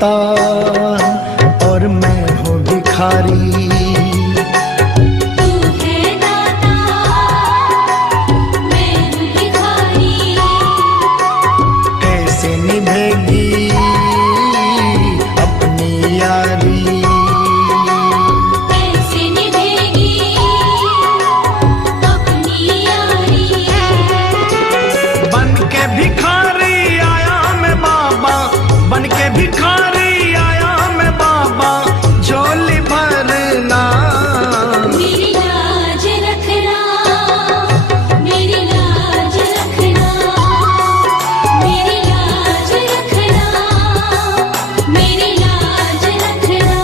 दाता और मैं हूँ भिखारी। तू है दाता, मैं हूँ भिखारी। कैसे निभेगी अपनी यारी, कैसे निभेगी अपनी यारी। बन के भिखारी आया मैं बाबा, बन के भिखारी आया मैं बाबा, झोली भरना मेरी लाज रखना, मेरी लाज रखना, मेरी लाज रखना, मेरी लाज रखना।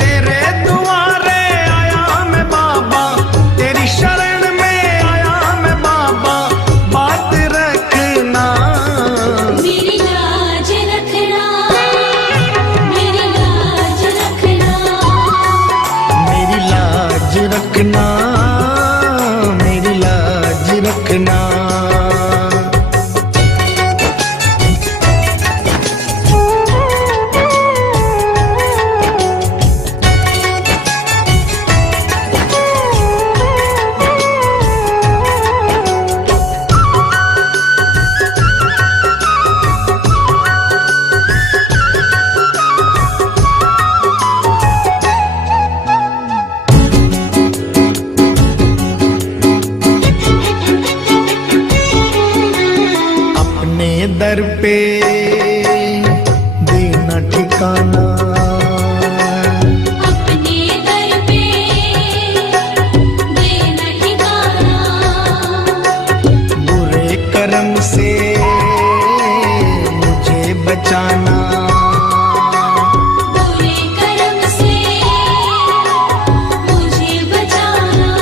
तेरे दुआरे आया मैं बाबा, तेरी शरण में आया मैं बाबा, बात रखना मेरी लाज रखना, मेरी लाज रखना। मेरी लाज रखना, मेरी लाज रखना। अपने दर पे देना ठिकाना, अपने दर पे देना ठिकाना। बुरे कर्म से मुझे बचाना, बुरे कर्म से मुझे बचाना।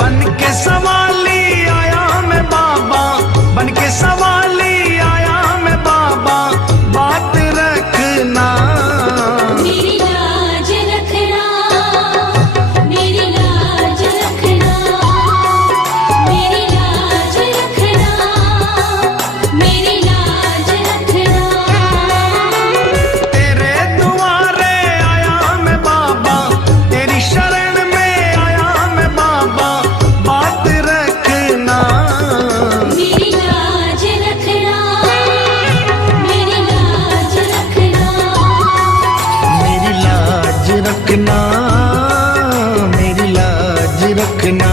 बन के सवाली आया मैं बाबा, बन के सवाली आया मैं बाबा, बात रखना मेरी लाज रखना, मेरी लाज रखना, मेरी लाज रखना, मेरी लाज रखना। तेरे दुआरे आया मैं बाबा, तेरी शरण में आया मैं बाबा, बात रखना मेरी लाज रखना, मेरी लाज रखना। मेरी लाज रखना, मेरी लाज रखना।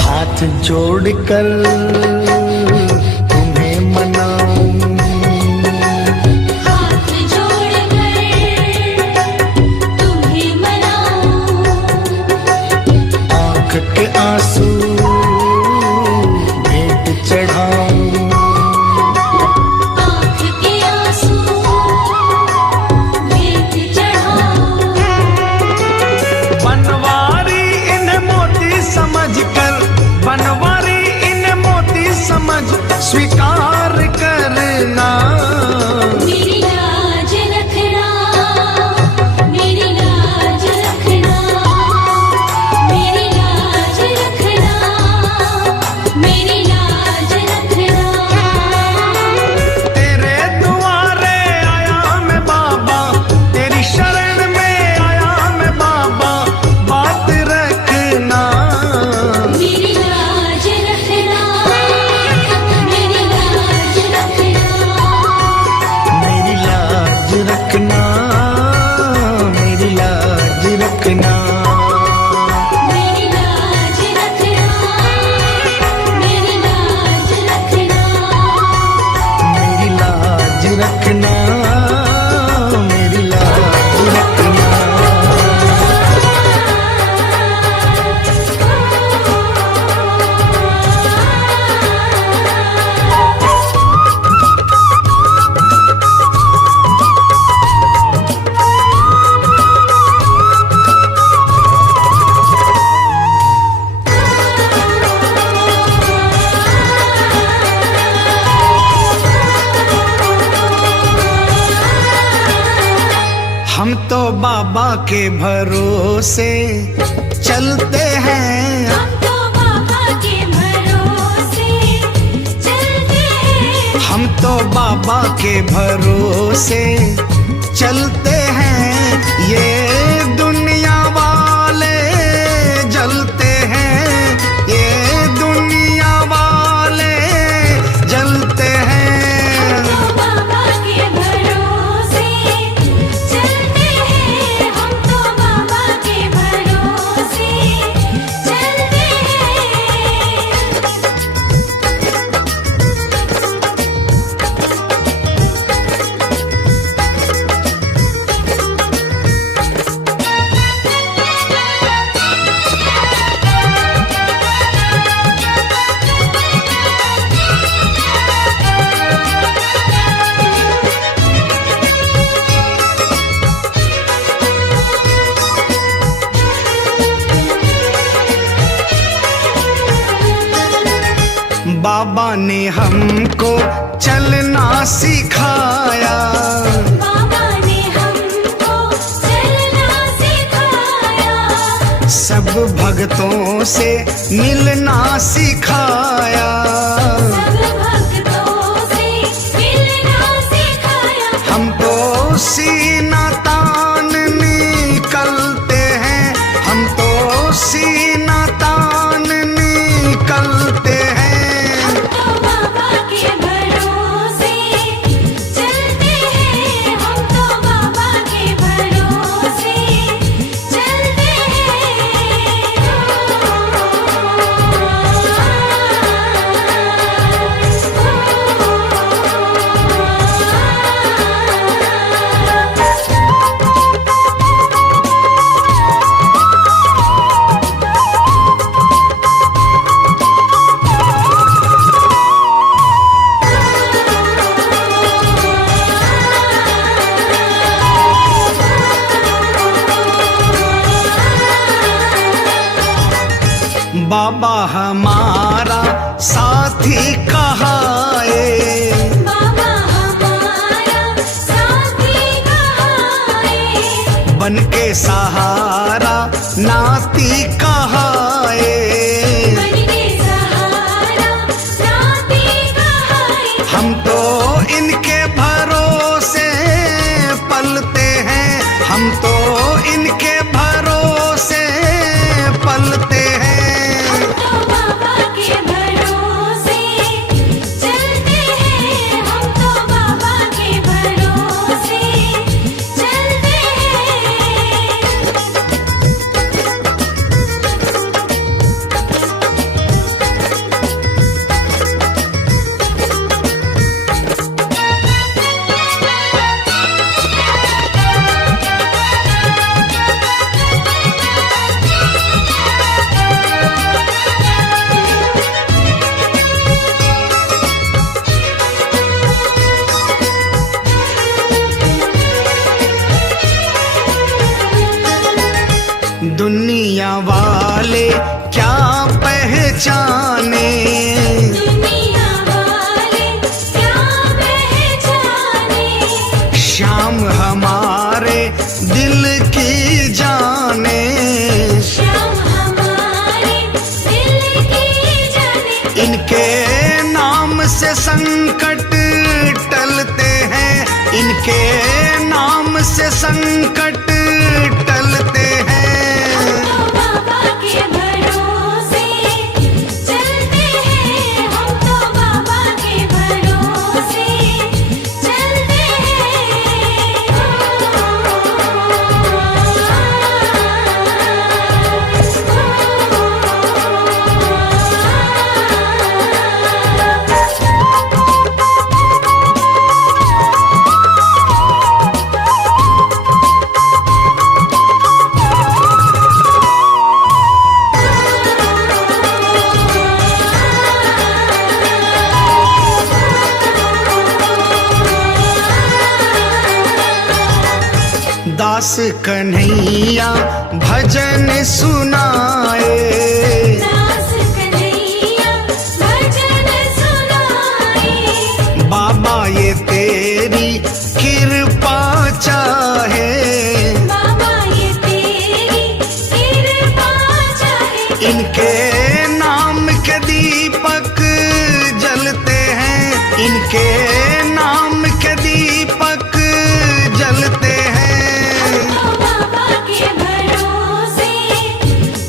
हाथ जोड़कर तुम्हें मनाऊं, हाथ जोड़कर तुम्हें मनाऊं। आँख के आंसू भेंट चढ़ाऊं, आँख के आंसू भेंट चढ़ाऊं। बनवारी इन्हें मोती समझकर, बनवारी इन्हें मोती हम तो बाबा के भरोसे चलते हैं। हम तो बाबा के भरोसे चलते हैं। हम तो बाबा के भरोसे चलते हैं। ये दुनिया वाले जलते हैं। ये दुनिया वाले जलते हैं। हम तो बाबा के भरोसे चलते हैं। हम तो बाबा के भरोसे चलते बाबा ने हमको चलना सिखाया। बाबा ने हमको चलना सिखाया। सब भक्तों से मिलना सिखाया। सब भक्तों से मिलना सिखाया। हम तो सीना तान निकलते हैं। हम तो सीना तान निकलते हैं। हम तो बाबा के भरोसे चलते हैं। हम तो बाबा के भरोसे चलते हैं। बाबा हमारा साथी कहाए। बाबा हमारा साथी कहाए। बन के सहारा नाती कहाए। बन के सहारा नाती कहाए। हम तो इनके भरोसे पलते हैं। हम तो इनके भरोसे पलते हैं। हम तो बाबा के भरोसे चलते हैं। हम तो बाबा के भरोसे चलते दुनिया वाले क्या पहचाने। दुनिया वाले क्या पहचाने। श्याम हमारे दिल की जाने। श्याम हमारे दिल की जाने। इनके नाम से संकट टलते हैं। इनके नाम से संकट टलते हैं। हम तो बाबा के भरोसे चलते हैं। हम तो बाबा के भरोसे चलते दास कन्हैया भजन सुनाए। दास कन्हैया भजन सुनाए। बाबा ये तेरी कृपा चाहे। ये नाम के दीपक जलते हैं। तो बाबा के भरोसे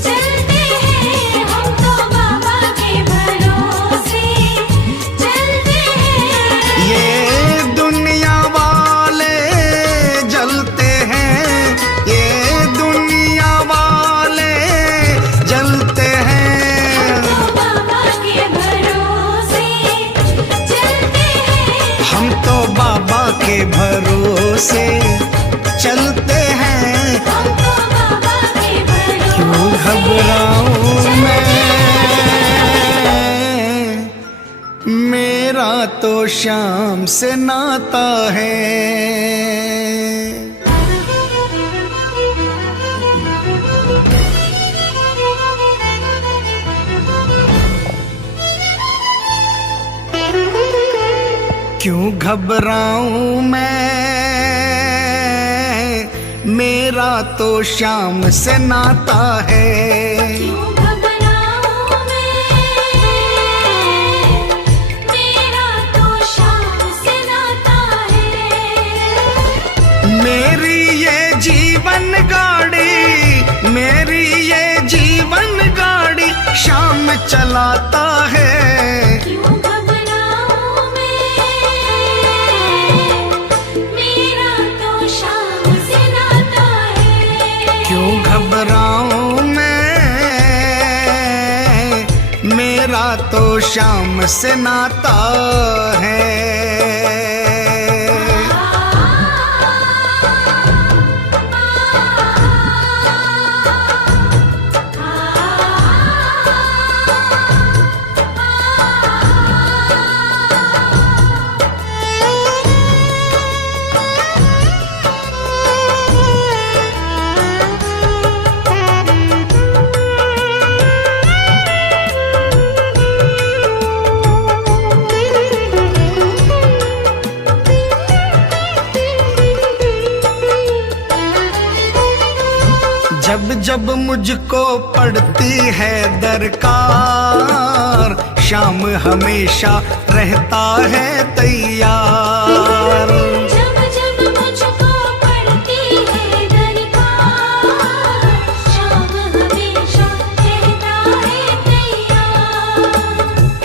चलते हैं, हम तो बाबा के भरोसे चलते हैं। ये दुनिया वाले जलते हैं, ये दुनिया वाले जलते हैं। तो बाबा के भरोसे चलते हैं, हम तो बाबा के भरोसे चलते हैं। हम तो बाबा के भरोसे क्यों घबराऊं मैं, मेरा तो शाम से नाता है। क्यों घबराऊं मैं, मेरा तो शाम से नाता है। क्यों घबराऊं मैं, मेरा तो शाम से नाता है। मेरी ये जीवन गाड़ी, मेरी ये जीवन गाड़ी शाम चलाता है। क्यों घबराऊं मैं, मेरा तो शाम से नाता है। क्यों घबराऊं मैं, मेरा तो शाम से नाता है। जब जब मुझको पड़ती है दरकार, शाम हमेशा रहता है तैयार। जब जब मुझको पड़ती है दरकार, शाम हमेशा रहता है तैयार।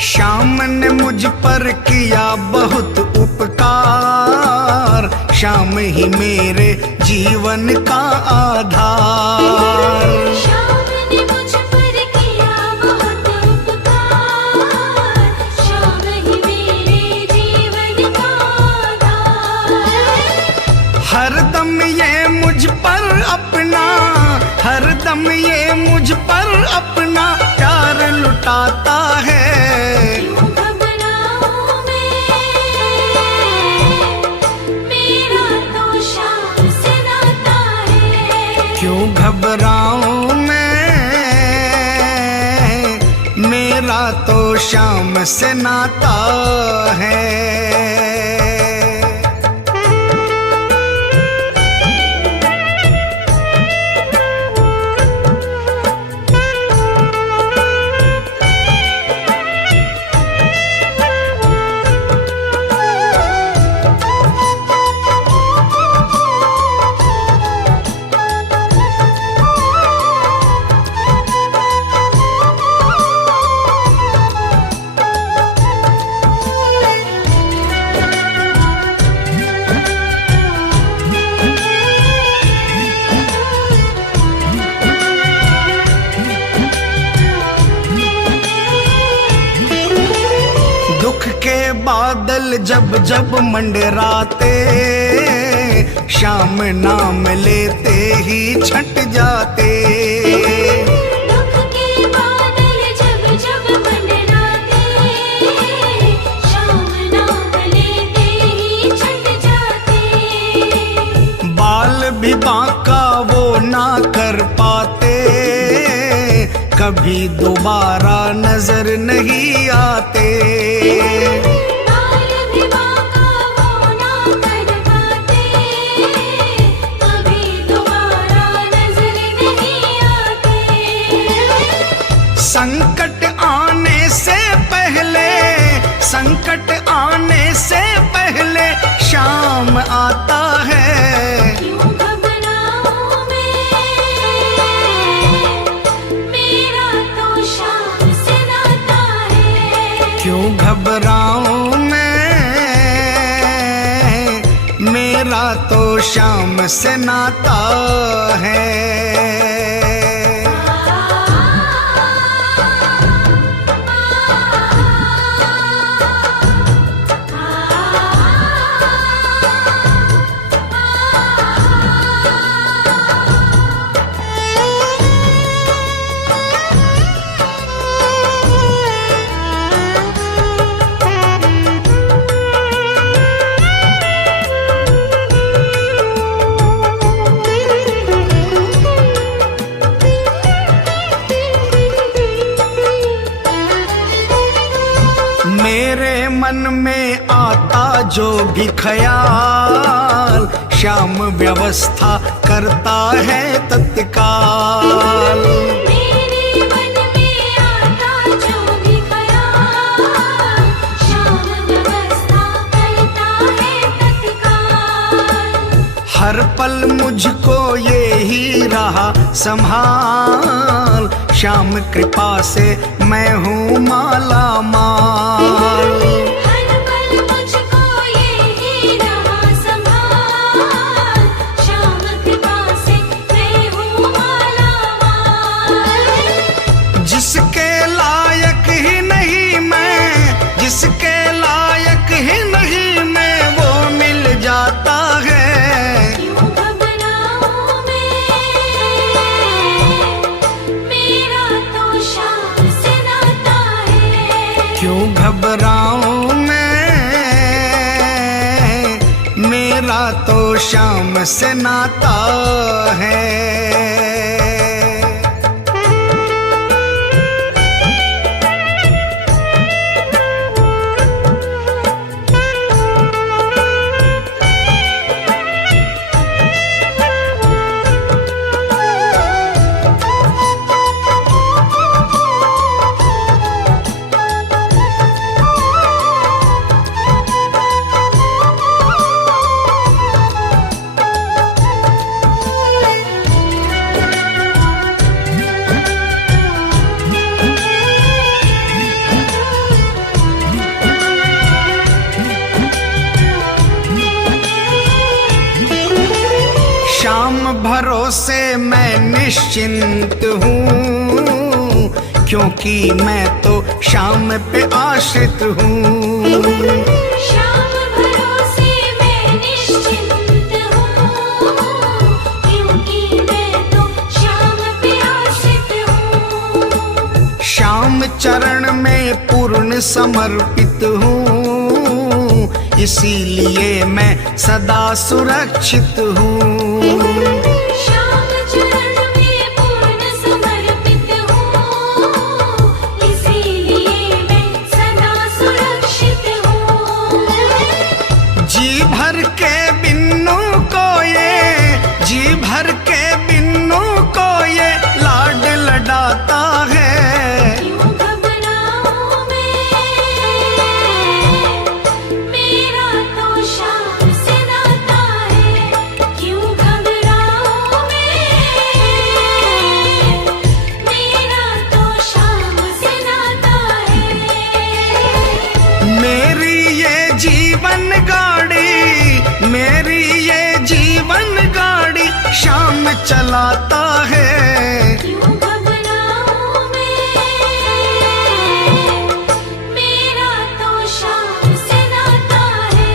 शाम ने मुझ पर किया बहुत उपकार, शाम ही मेरे जीवन का आधार। शाम ने मुझ पर किया बहुत उपकार, शाम ही मेरे जीवन का आधार। हर दम ये मुझ पर अपना, हर दम ये मुझ पर अपना प्यार लुटाता है। क्यों घबराऊं मैं, मेरा तो शाम से नाता है। क्यों घबराऊं मैं, मेरा तो शाम से नाता है। दुख के बादल जब जब मंडराते, शाम नाम लेते ही छट जाते। दुख के बादल जब जब मंडराते, शाम नाम लेते ही छट जाते। बाल भी बांका वो ना कर पाते, कभी दोबारा नजर नहीं आते। बाल भी बांका वो ना कर पाते, कभी दोबारा नजर नहीं आते। संकट आने से पहले, संकट आने से मेरा तो श्याम से नाता है। मेरे मन में आता जो भी ख्याल, श्याम व्यवस्था करता है तत्काल। मेरे मन में आता जो भी ख्याल, श्याम व्यवस्था करता है तत्काल। हर पल मुझको ये ही रहा संभाल, श्याम कृपा से मैं हूँ माला माल। हर पल मुझको ये ही रहा संभाल, श्याम कृपा से मैं हूँ माला माल। जिसके लायक ही नहीं मैं, जिसके लायक ही नहीं मैं, वो मिल जाता है। क्यों घबराऊं मैं, मेरा तो श्याम से नाता है। क्यों घबराऊं मैं, मेरा तो श्याम से नाता है। श्याम भरोसे मैं निश्चिंत हूँ, क्योंकि मैं तो श्याम पे आश्रित हूँ। श्याम भरोसे मैं निश्चिंत हूँ, क्योंकि मैं तो श्याम पे आश्रित हूँ। श्याम चरण में पूर्ण समर्पित हूँ, इसीलिए मैं सदा सुरक्षित हूँ। श्याम चरण में पूर्ण समर्पित हूँ, इसीलिए मैं सदा सुरक्षित हूँ। जी भर के बिन्नू को ये, जी भर के बिन्नू को ये लाड लडाता है। क्यों घबराऊं मैं, मेरा तो श्याम से नाता है। क्यों घबराऊं मैं, मेरा तो श्याम से नाता है। मेरी ये जीवन गाड़ी, मेरी ये जीवन गाड़ी श्याम चलाता है। क्यों घबराऊं मैं, मेरा तो श्याम से नाता है।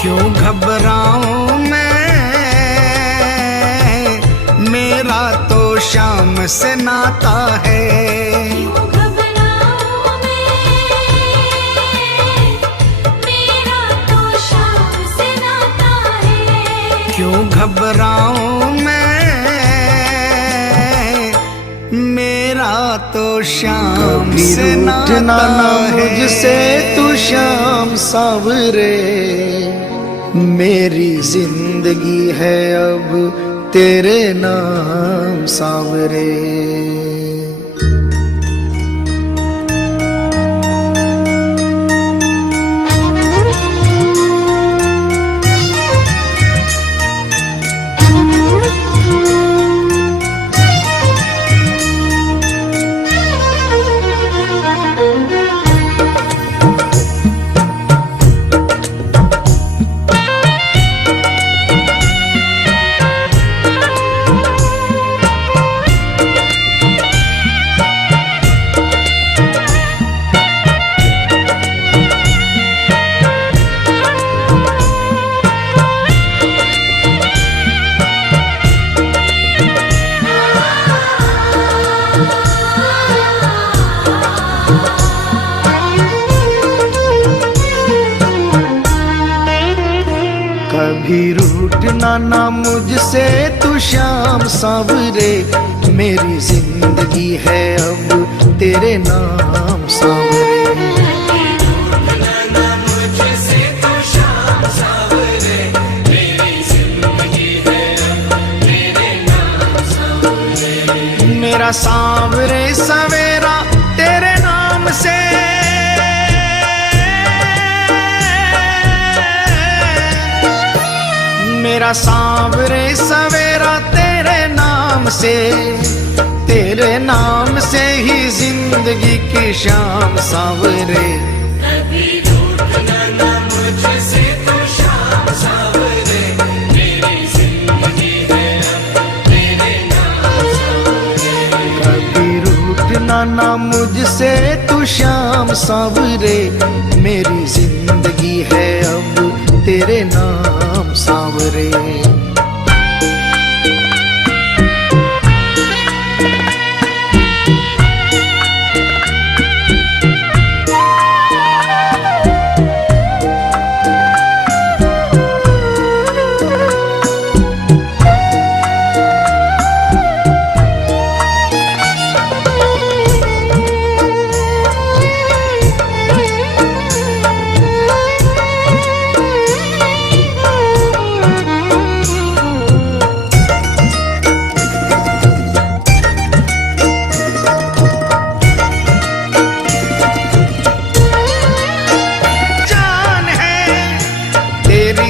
क्यों घबराऊं मैं, मेरा तो श्याम से नाता है। क्यों घबराऊं मैं, मेरा तो श्याम से नाता है। क्यों घबराऊं मैं, मेरा तो श्याम कभी से रूठना नाता ना है। मुझसे तू श्याम सावरे, मेरी जिंदगी है अब तेरे नाम सावरे। कभी रूठना ना मुझसे तू श्याम सांवरे, मेरी जिंदगी है अब तेरे नाम सांवरे। मेरा सांवरे सवेरा तेरे नाम से, मेरा सांवरे सवेरा तेरे नाम से, तेरे नाम से ही जिंदगी की शाम सांवरे। कभी रूठना ना मुझसे तो शाम सांवरे, मेरी जिंदगी है अब तेरे नाम सांवरे। कभी रूठना ना मुझसे तू श्याम सांवरे, मेरी जिंदगी है अब तेरे नाम सांवरे।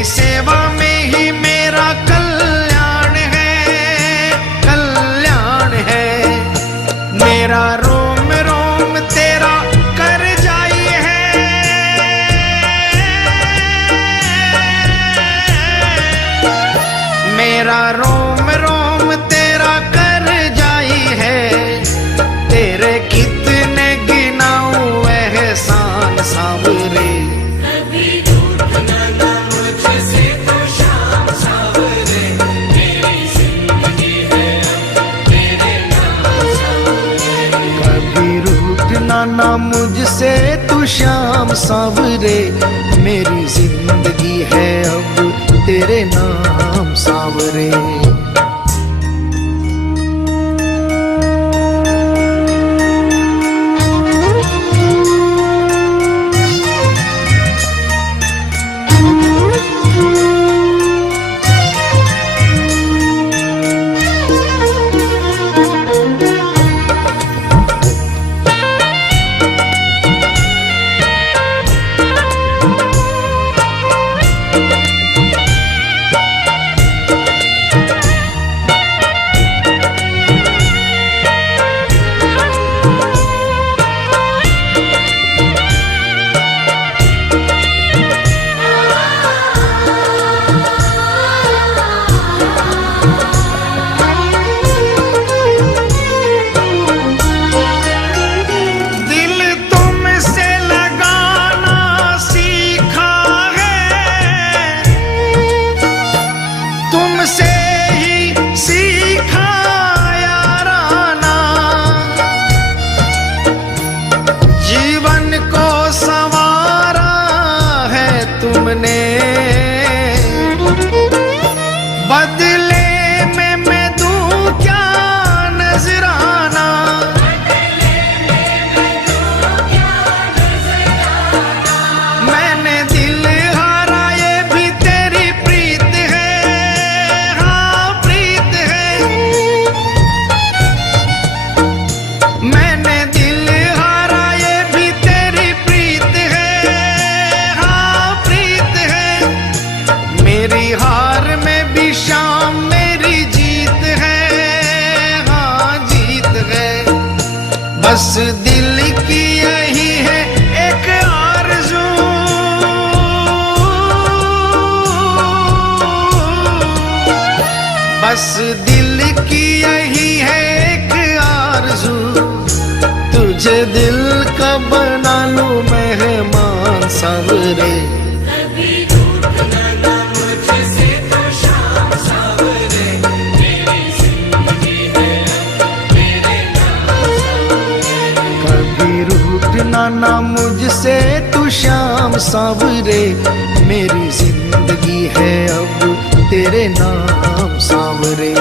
सेवा में ही मेरा कल्याण है, कल्याण है। मेरा रोम रोम तेरा कर जाई है, मेरा रोम रोम तेरा कर जाई है। तेरे कितने गिनाऊं एहसान सांवरे, ना मुझसे तू श्याम सांवरे, मेरी जिंदगी है अब तेरे नाम सांवरे। बदले में मैं दूं क्या नजराना, मैंने दिल हारा ये भी तेरी प्रीत है, हाँ प्रीत है। मैंने दिल हारा ये भी तेरी प्रीत है, हाँ प्रीत है। मेरी हार में भी शाम मेरी जीत है, हाँ जीत है। बस दिल की यही है एक आरज़ू, बस दिल की यही है एक आरज़ू। तुझे दिल का बना लूं मेहमान सांवरे, ना मुझसे तू श्याम सांवरे, मेरी जिंदगी जिंदगी है अब तेरे नाम सांवरे।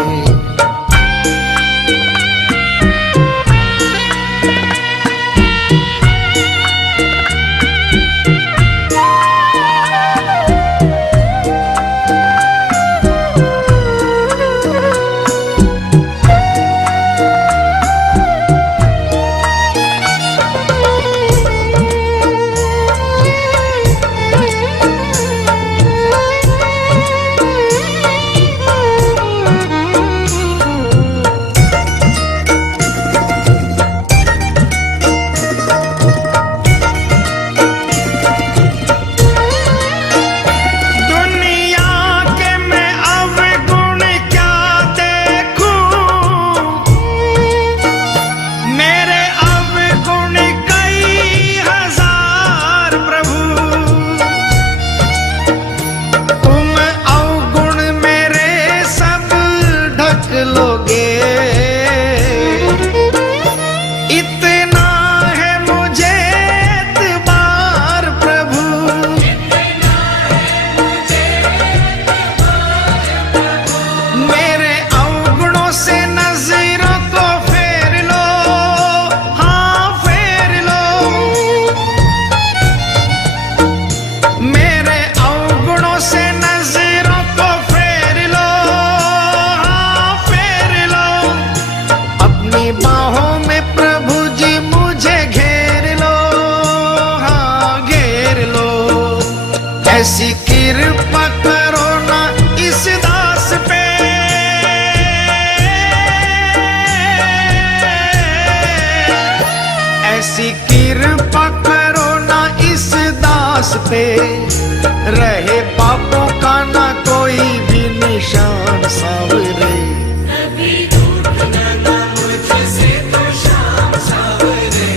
ऐसी कृपा करो ना इस दास पे, ऐसी कृपा करो ना इस दास पे, रहे पापों का ना कोई भी निशान सांवरे। कभी रूठना ना मुझसे तो शाम सांवरे,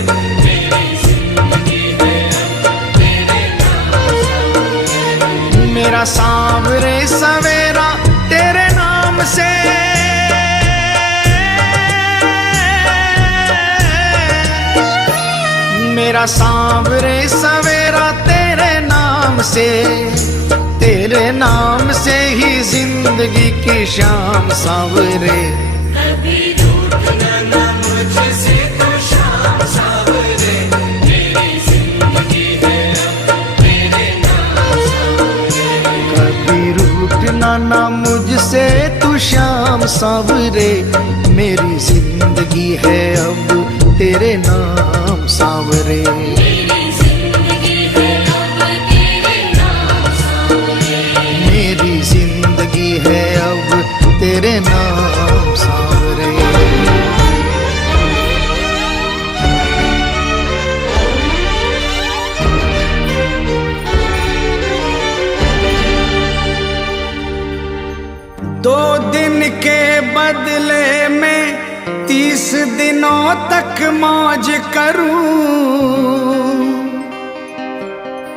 मेरी जिंदगी है अब तेरे नाम सांवरे। मेरा सांवरे सवेरा तेरे नाम से, मेरा सांवरे सवेरा तेरे नाम से, तेरे नाम से ही जिंदगी की शाम सांवरे। कभी रूठना ना मुझसे तो शाम सांवरे, मेरी जिंदगी है अब तेरे नाम सांवरे। कभी रूठना ना मुझसे तू श्याम सांवरे, मेरी जिंदगी है अब तेरे नाम सांवरे। मेरी जिंदगी है अब तेरे नाम सांवरे। मेरी जिंदगी है अब तेरे नाम सांवरे। दो दिन के बदले में 30 दिनों तक मौज करूं,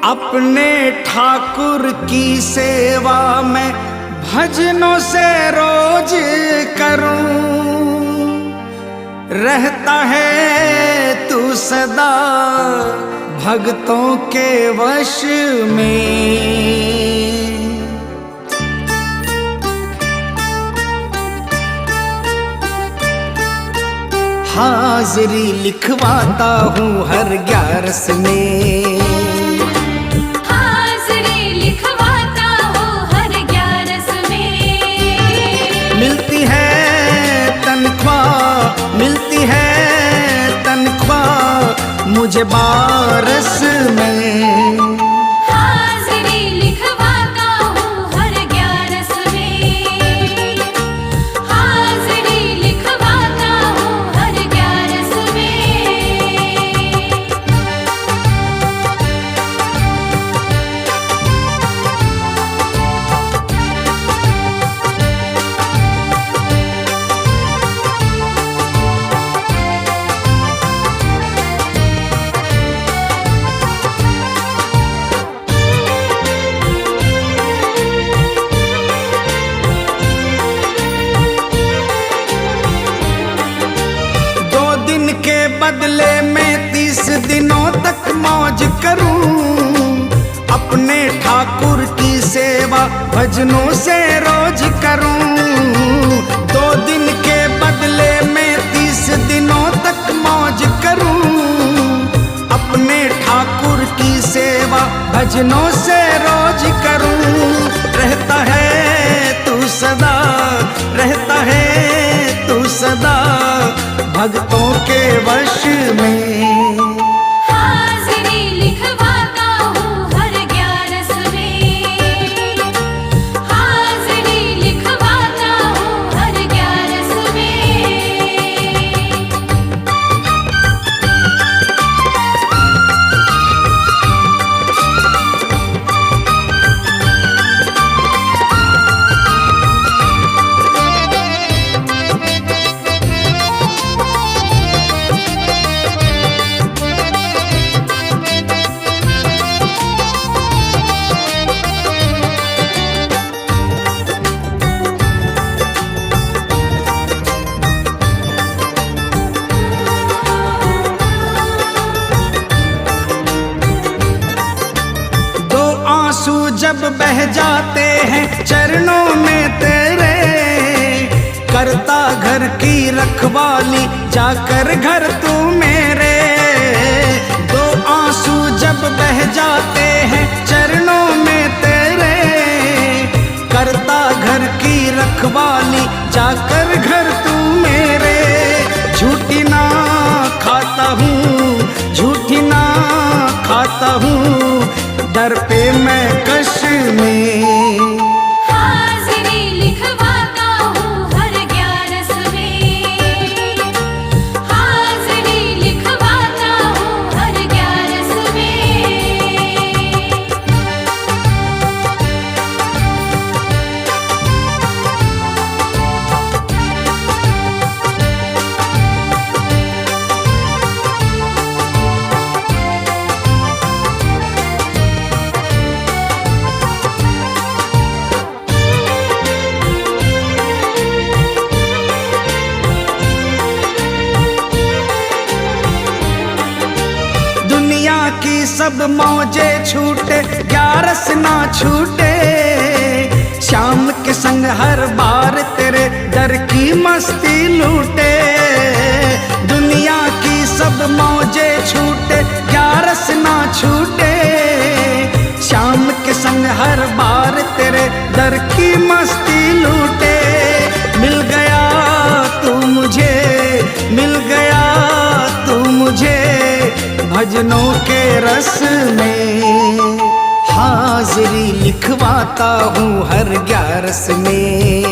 अपने ठाकुर की सेवा में भजनों से रोज करूं। रहता है तू सदा भक्तों के वश में, हाजिरी लिखवाता हूँ हर 11 में, हाजिरी लिखवाता हूँ हर 11 में। मिलती है तनख्वाह, मिलती है तनख्वाह मुझे 12 में। हाजिरी लिखवाता हूँ हर 11 में, हाजिरी लिखवाता हूँ हर 11 में। भजनों से रोज करूं। 2 दिन के बदले में 30 दिनों तक मौज करूं। अपने ठाकुर की सेवा भजनों से रोज करूं। रहता है तू सदा, रहता है तू सदा भक्तों के वश में। हाजिरी लिखवाता हूँ हर 11 में, हाजिरी लिखवाता हूँ हर 11 में। जब बह जाते हैं चरणों में तेरे, करता घर की रखवाली जाकर घर तू मेरे। 2 आंसू जब बह जाते हैं चरणों में तेरे, करता घर की रखवाली जाकर घर तू मेरे। झूठी ना खाता हूँ, झूठी ना खाता हूँ, दर पे मैं कश में। हाजिरी लिखवाता हूँ हर 11 में, हाजिरी लिखवाता हूँ हर 11 में। की सब मौजे छूटे 11 ना छूटे। शाम के संग हर बार तेरे दर की मस्ती लूटे। दुनिया की सब मौजे छूटे 11 ना छूटे। शाम के संग हर बार तेरे दर की मस्ती लूटे। मिल गया तू मुझे, मिल गया तू मुझे भजनों के रस में। हाजिरी लिखवाता हूँ हर 11 में,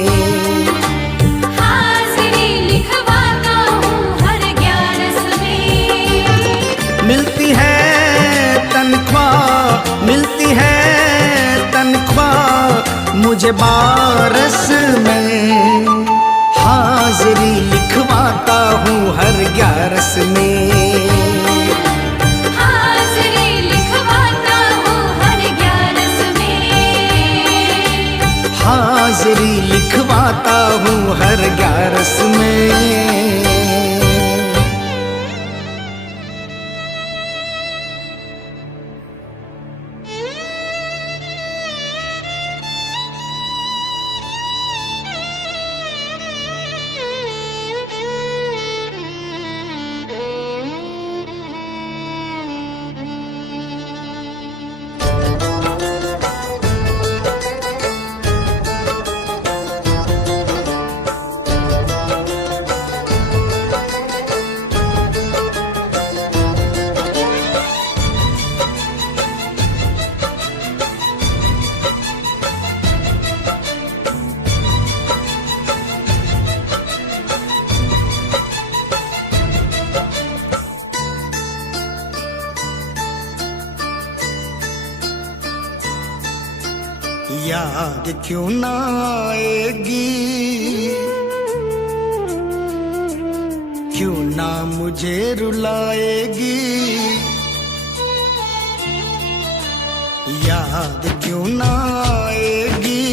हाजिरी लिखवाता हूँ हर 11 में। मिलती है तनख्वाह, मिलती है तनख्वाह मुझे 12 में। हाजिरी लिखवाता हूँ हर 11 में, हाजिरी लिखवाता हूँ हर 11 में। याद क्यों ना आएगी, क्यों ना मुझे रुलाएगी। याद क्यों ना आएगी,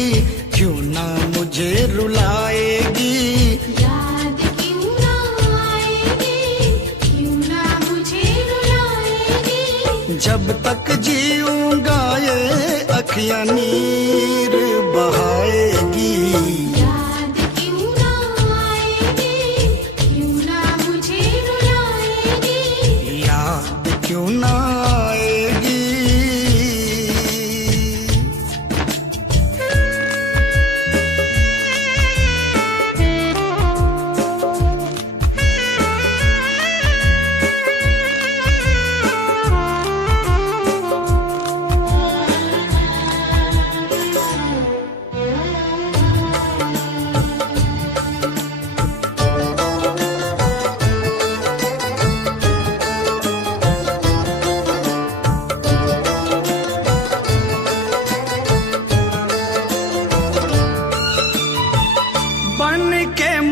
क्यों ना मुझे रुलाएगी। याद क्यों ना आएगी, क्यों ना मुझे रुलाएगी। जब तक जीऊंगा ये अखियाँ नीर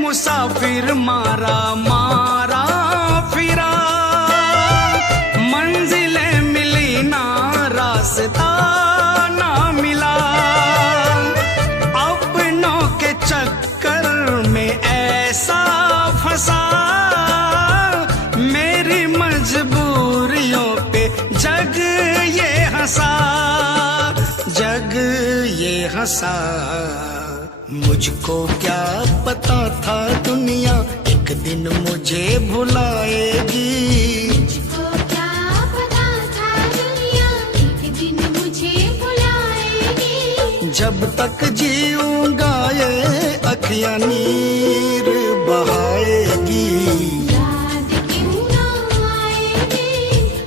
मुसाफिर मारा मारा फिरा, मंजिलें मिली ना रास्ता ना मिला, अपनों के चक्कर में ऐसा फंसा, मेरी मजबूरियों पे जग ये हंसा, जग ये हंसा। मुझको क्या पता था दुनिया एक दिन मुझे भुलाएगी, मुझको क्या पता था दुनिया एक दिन मुझे भुलाएगी। जब तक जीऊंगा ये अखियां नीर बहाएगी, याद क्यों ना आएगी,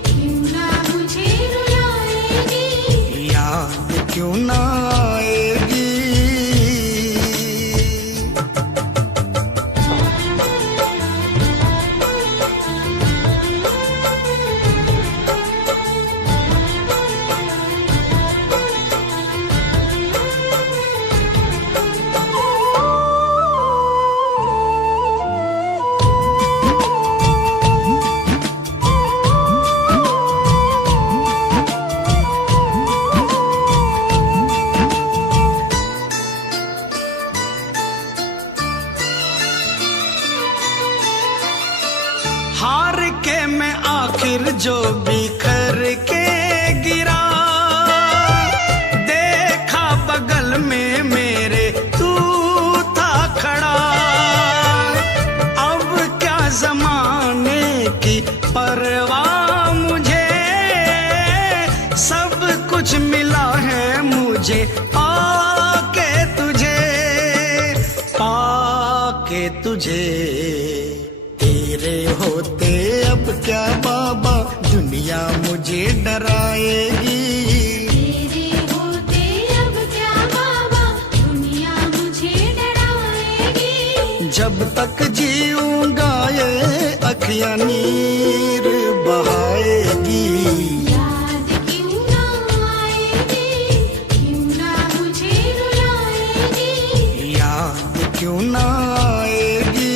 क्यों ना मुझे रुलाएगी। याद क्यों ना आएगी। हार के मैं आखिर जो बिखर के गिरा, देखा बगल में मेरे तू था खड़ा, अब क्या जमाने की परवाह मुझे, सब कुछ मिला है मुझे पाके तुझे, पाके तुझे। तेरे होते अब क्या बाबा दुनिया मुझे डराएगी, तेरे होते अब क्या बाबा दुनिया मुझे डराएगी। जब तक जीऊंगा ये अखियां नीर बहाएगी, याद क्यों ना आएगी, क्यों ना मुझे रुलाएगी। याद क्यों ना आएगी।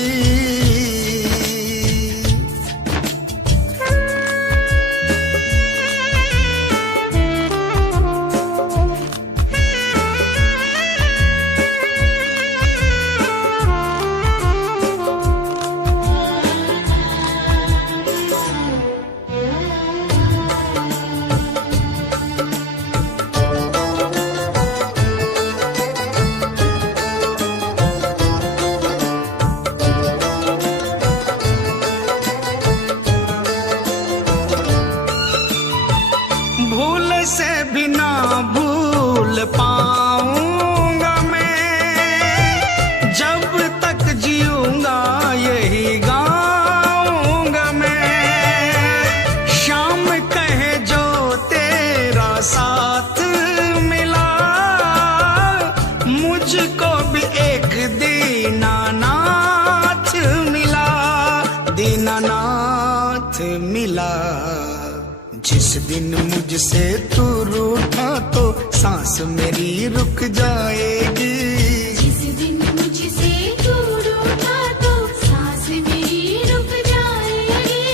भूल से भी ना भूल पाऊंगा मैं, जब तक जीऊंगा यही गाऊंगा मैं। शाम कहे जो तेरा साथ मिला, मुझको भी एक दीनानाथ मिला, दीनानाथ मिला। जिस दिन मुझसे तू रूठा तो सांस मेरी रुक जाएगी, जिस दिन मुझसे दूर उठा तो सांस मेरी रुक जाएगी।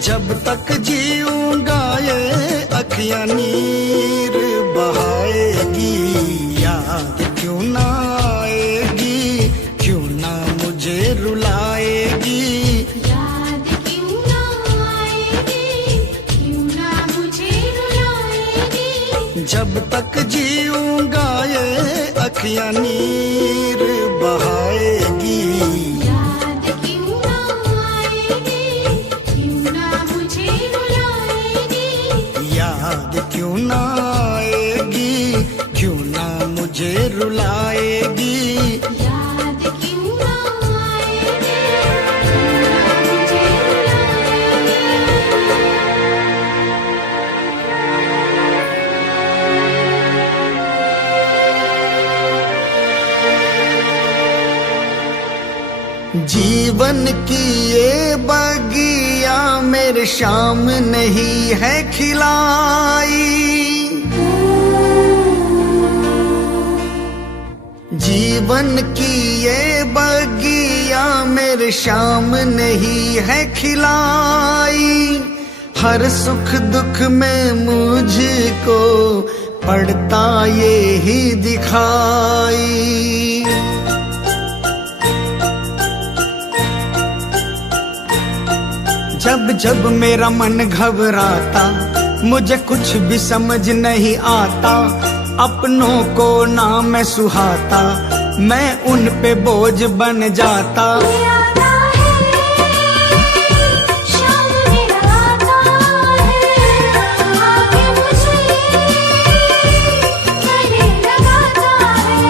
जब तक जीऊंगा ये अखियां नीर बहाएगी, याद क्यों ना आएगी, क्यों ना मुझे रुलाएगी। याद क्यों ना आएगी, क्यों ना मुझे रुलाएगी। जब तक जीऊंगा ये अखियां नीर बहाएगी, याद क्यों ना आएगी, क्यों ना मुझे रुलाएगी। याद क्यों ना आएगी, क्यों ना मुझे रुलाएगी। याद क्यों ना आएगी, क्यों ना मुझे जीवन की ये बगिया मेरे शाम नहीं है खिलाई, जीवन की ये बगिया बगिया मेरे श्याम नहीं है खिलाई, हर सुख दुख में मुझको पड़ता ये ही दिखाई। जब जब मेरा मन घबराता, मुझे कुछ भी समझ नहीं आता, अपनों को ना मैं सुहाता, मैं उन पे बोझ बन जाता। आता है शाम मेरा आता है, आके मुझे गले लगाता है।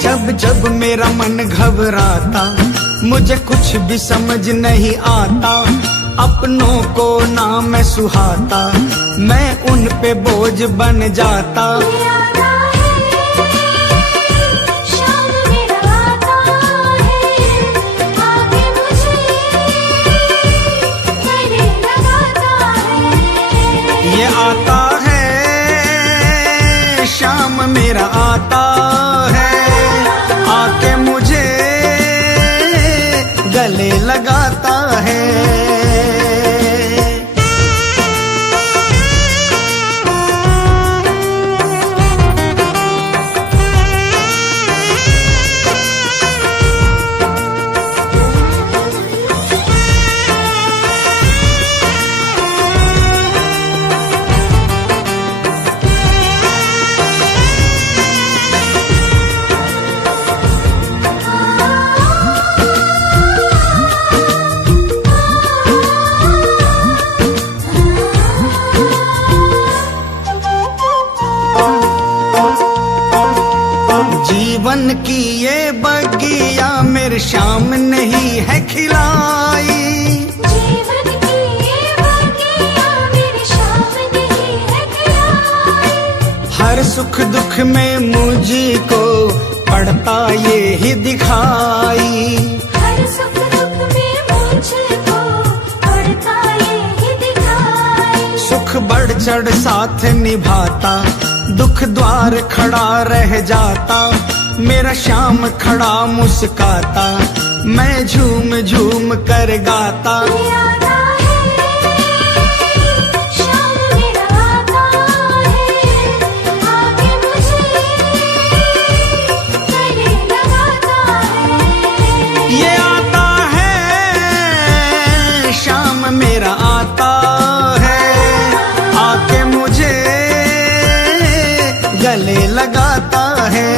जब जब मेरा मन घबराता, मुझे कुछ भी समझ नहीं आता, अपनों को ना मैं सुहाता, मैं उन पे बोझ बन जाता। आता है शाम मेरा आता है, आके मुझे गले लगाता है। ये आता है शाम मेरा आता है, आके मुझे गले लगाता है। जीवन की ये बगिया मेरे श्याम नहीं है खिलाई, जीवन की ये बगिया मेरे श्याम नहीं है खिलाई, हर सुख दुख में मुझको पड़ता ये ही दिखाई। हर सुख दुख में मुझको पड़ता ये ही दिखाई। सुख बढ़ चढ़ साथ निभाता, दुख द्वार खड़ा रह जाता, मेरा श्याम खड़ा मुस्काता, मैं झूम झूम कर गाता। आता है शाम मेरा आता है, आके मुझे गले लगाता है। ये आता है शाम मेरा आता है, आके मुझे गले लगाता है।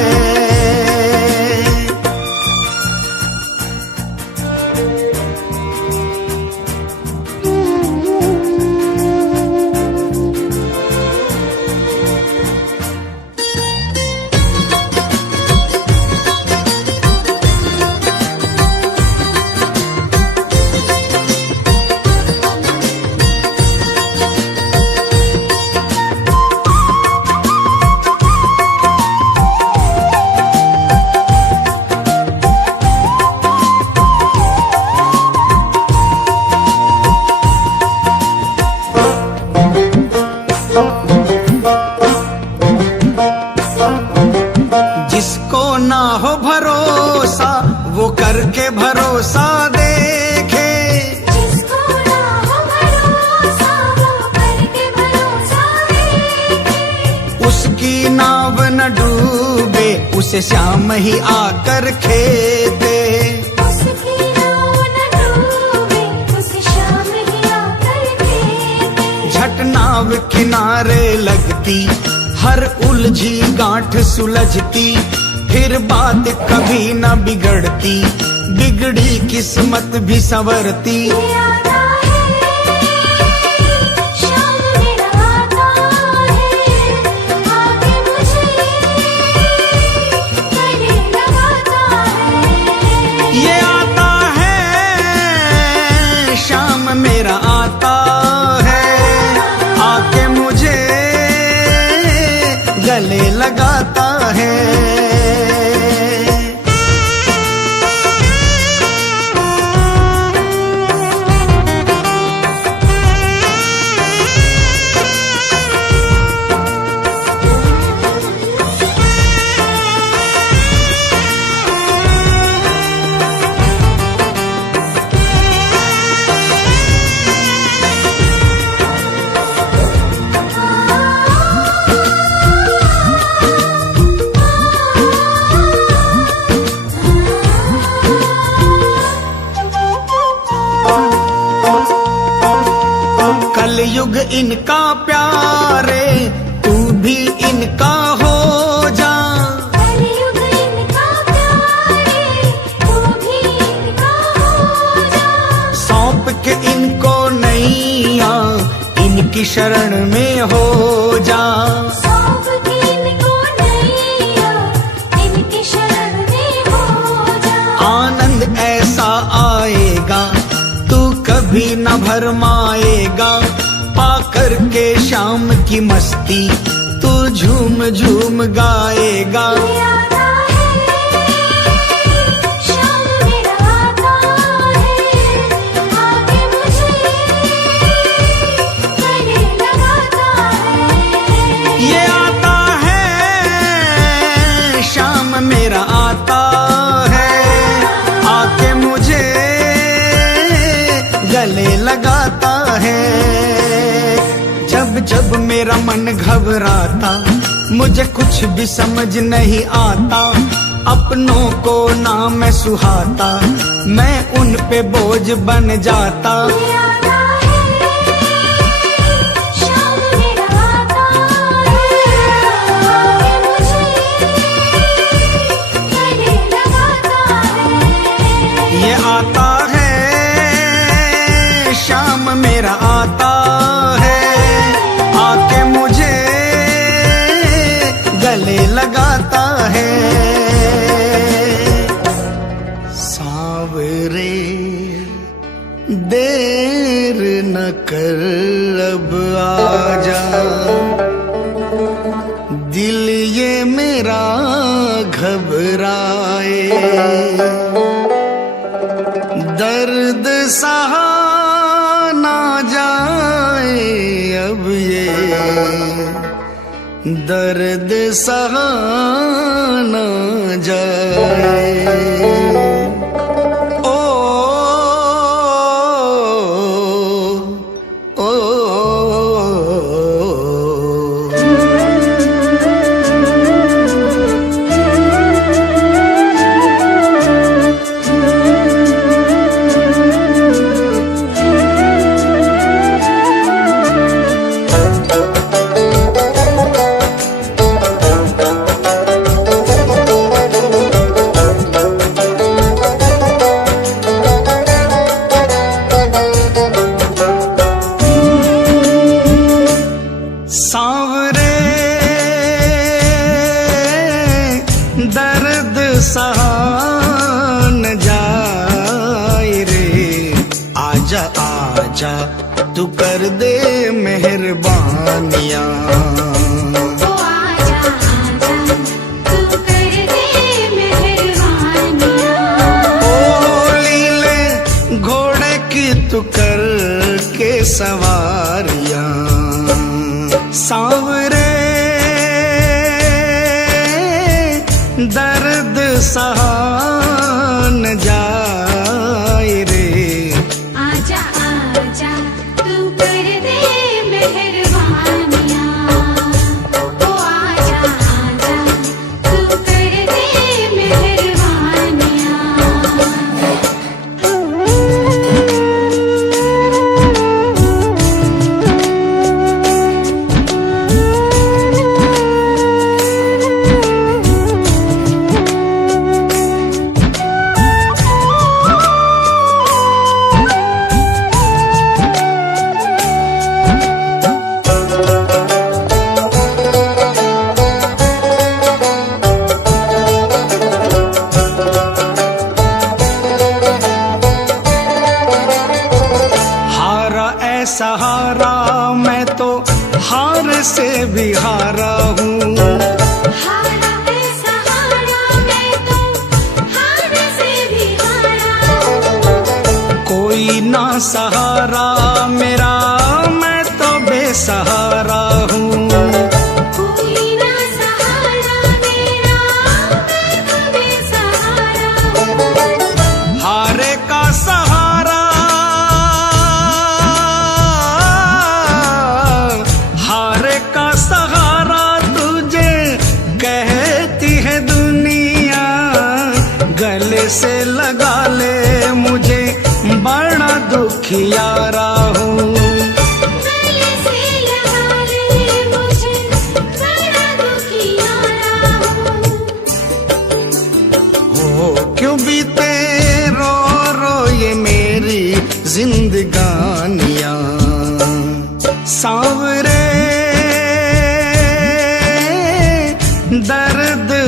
जिसको ना हो भरोसा वो करके भरोसा देखे, जिसको ना हो भरोसा वो करके भरोसा देखे। उसकी नाव न डूबे, उसे श्याम ही आकर खेते। उसकी नाव न डूबे, उसे शाम ही आकर खेते। झट नाव किनारे लगती, हर उलझी गांठ सुलझती, फिर बात कभी न बिगड़ती, बिगड़ी किस्मत भी संवरती। आता है शाम मेरा आता है, आके मुझे गले लगाता है। ये आता है शाम मेरा आता है, आके मुझे गले लगाता है। युग इनका प्यारे, तू भी इनका हो जा। कलयुग इनका प्यारे, तू भी इनका हो जा। सौंप के इनको नैया, इनकी शरण में हो जा। सौंप के इनको नैया, इनकी शरण में हो जा। आनंद ऐसा आएगा तू कभी न भरमाएगा, पाकर के शाम की मस्ती तू झूम झूम गाएगा। ये आता है, शाम मेरा आता है, आके मुझे गले लगाता है। ये आता है, शाम मेरा आता है, आके मुझे गले लगाता है। जब जब मेरा मन घबराता, मुझे कुछ भी समझ नहीं आता, अपनों को ना मैं सुहाता, मैं उन पे बोझ बन जाता। ये आता है, शाम मेरा आता है, आके मुझे गले लगाता है। ये आता है, शाम मेरा आता है, आके मुझे गले लगाता है। सांवरे देर न कर अब आजा, दिल ये मेरा घबराए, दर्द सहा ना जाए अब ये, दर्द सहा ना जाए। ओ, ओ, सांवरे दर्द सहा न जाए रे, आजा आजा तू कर दे मेहरबानियां। ओ आजा आजा, तू कर दे मेहरबानियां। ओ लीले घोड़े की तू कर के सवारियां। सांवरे दर्द सहा न जाए रे, आजा आजा, तू कर दे मेहरबानियां। ओ आजा आजा, तू कर दे मेहरबानियां। सहारा मैं तो हार से भी हारा हूँ। हारा है सहारा, मैं तो हार से भी हारा हूँ। कोई ना सहारा मेरा, मैं तो बेसहारा हूँ। कोई ना सहारा मेरा, मैं तो बेसहारा हूँ। हारे का सहारा, हारे का सहारा तुझे कहती है दुनिया। गले से लगा ले मुझे, बड़ा दुखियारा हूँ। गले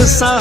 सा